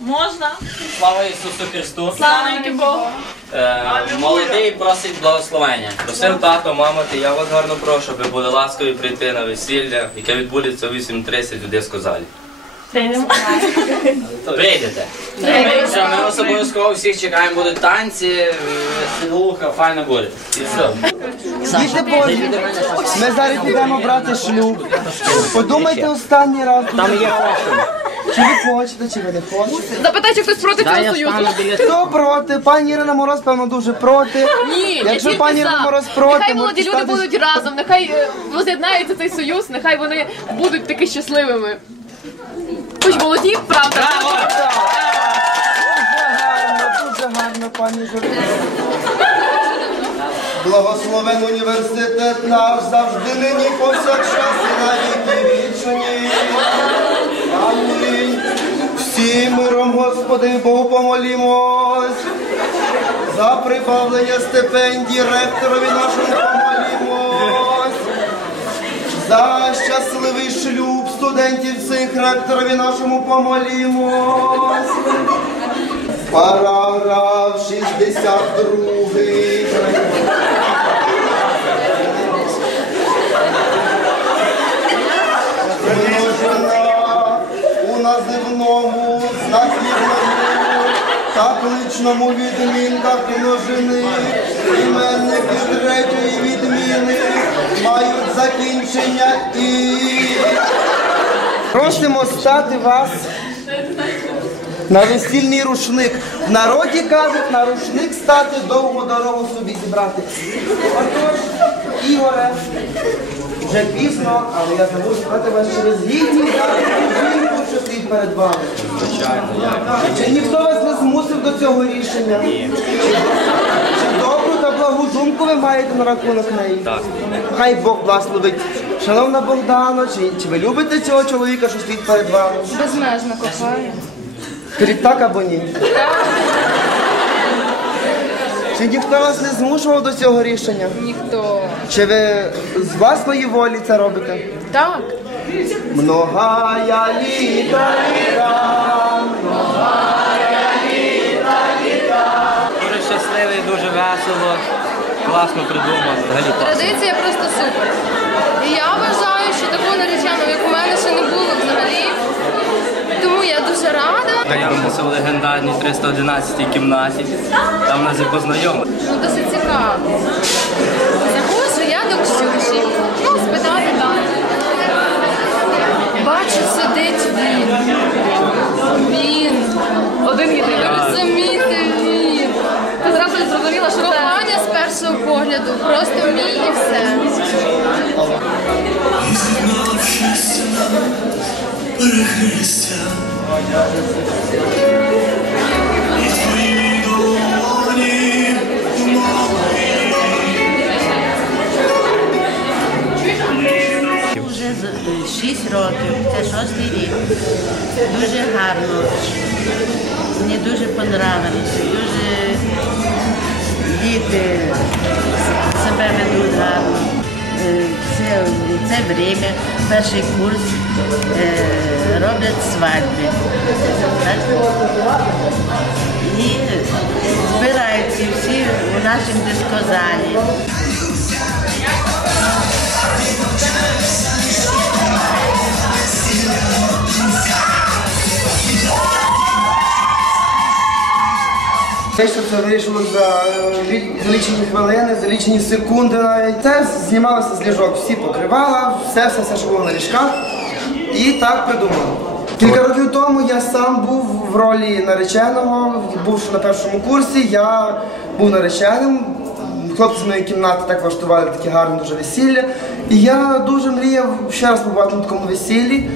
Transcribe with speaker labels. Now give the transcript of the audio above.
Speaker 1: Можна.
Speaker 2: Слава Ісусу Христу!
Speaker 1: Слава навіки Богу.
Speaker 2: Е, молодий просить благословення. Просив тато, мамо, ти я вас гарно прошу, аби були ласкаві прийти на весілля, яке відбудеться о 8.30 у дискозалі.
Speaker 1: Прийдемо.
Speaker 2: Прийдете. Ми вас обов'язково всіх чекаємо, будуть танці, веселуха, файно буде. І все.
Speaker 3: Діти Божі, ми зараз підемо брати шлюб. Подумайте останній раз. Там є Чи ви хочете, чи ви не хочете?
Speaker 4: Запитай, чи хтось проти цього союзу.
Speaker 3: Хто проти? Пані Ірина Мороз, певно, дуже проти.
Speaker 4: Ні,
Speaker 3: Якщо
Speaker 4: я тільки
Speaker 3: пані
Speaker 4: за.
Speaker 3: Ірина Мороз проти,
Speaker 4: нехай молоді люди
Speaker 3: поставимо-
Speaker 4: будуть разом, нехай е, воз'єднається цей союз, нехай вони будуть таки щасливими. Хоч молоді, правда.
Speaker 3: Дуже гарно, дуже гарно, пані журналіст. Благословен університет наш завжди нині повсякчас і на віки вічні. Всім миром, Господи, Богу помолімось. За прибавлення стипендій ректорові нашому помолімось. За щасливий шлюб студентів цих ректорові нашому помолімось. Параграф 62. Множина у називному знахідному та кличному відмінках множини. Іменники третьої відміни мають закінчення і. Просимо стати вас на весільний рушник. В народі кажуть, на рушник стати довгу дорогу собі зібрати. Отож, Ігоре, вже пізно, але я забув спитати вас через гідні жінку, перед вами.
Speaker 2: Звичайно, як?
Speaker 3: Чи ніхто вас не змусив до цього рішення? Ні. Чи добру та благу думку ви маєте на рахунок неї?
Speaker 2: Так.
Speaker 3: Хай Бог благословить. Шановна Богдано, чи, чи ви любите цього чоловіка, що стоїть перед вами?
Speaker 4: Безмежно кохаю.
Speaker 3: Скажіть так або ні? Чи ніхто вас не змушував до цього рішення?
Speaker 4: Ніхто.
Speaker 3: Чи ви з власної волі це робите?
Speaker 4: Так.
Speaker 3: Многая літа літа,
Speaker 2: Дуже щасливий, дуже весело, класно придумано, взагалі.
Speaker 4: Традиція просто супер. І я вважаю, що такого нареченого, як у мене, ще не було взагалі. Тому я дуже рада.
Speaker 2: Знайомилися в легендарній 311 кімнаті. Там нас і познайомили.
Speaker 4: Ну, досить цікаво. Заходжу я до Ксюші. Ну, спитати далі. Бачу, сидить він. Він. Один єдиний. Розумієте, він. Ти зразу зрозуміла, що кохання з першого погляду. Просто мій і все.
Speaker 5: Перехрестя.
Speaker 6: 6 років, це шостий рік. Дуже гарно. Мені дуже понравилося. Дуже діти себе ведуть гарно. Е, Це, це время, перший курс е, роблять свадьби. Так? І збираються всі у нашому дискозалі.
Speaker 3: Те, що це вийшло за, е, за лічені хвилини, за лічені секунди навіть. Це знімалося з ліжок, всі покривала, все, все, все, що було на ліжках. І так придумали. Кілька років тому я сам був в ролі нареченого, бувши на першому курсі, я був нареченим. Хлопці з моєї кімнати так влаштували таке гарне дуже весілля. І я дуже мріяв ще раз побувати на такому весіллі.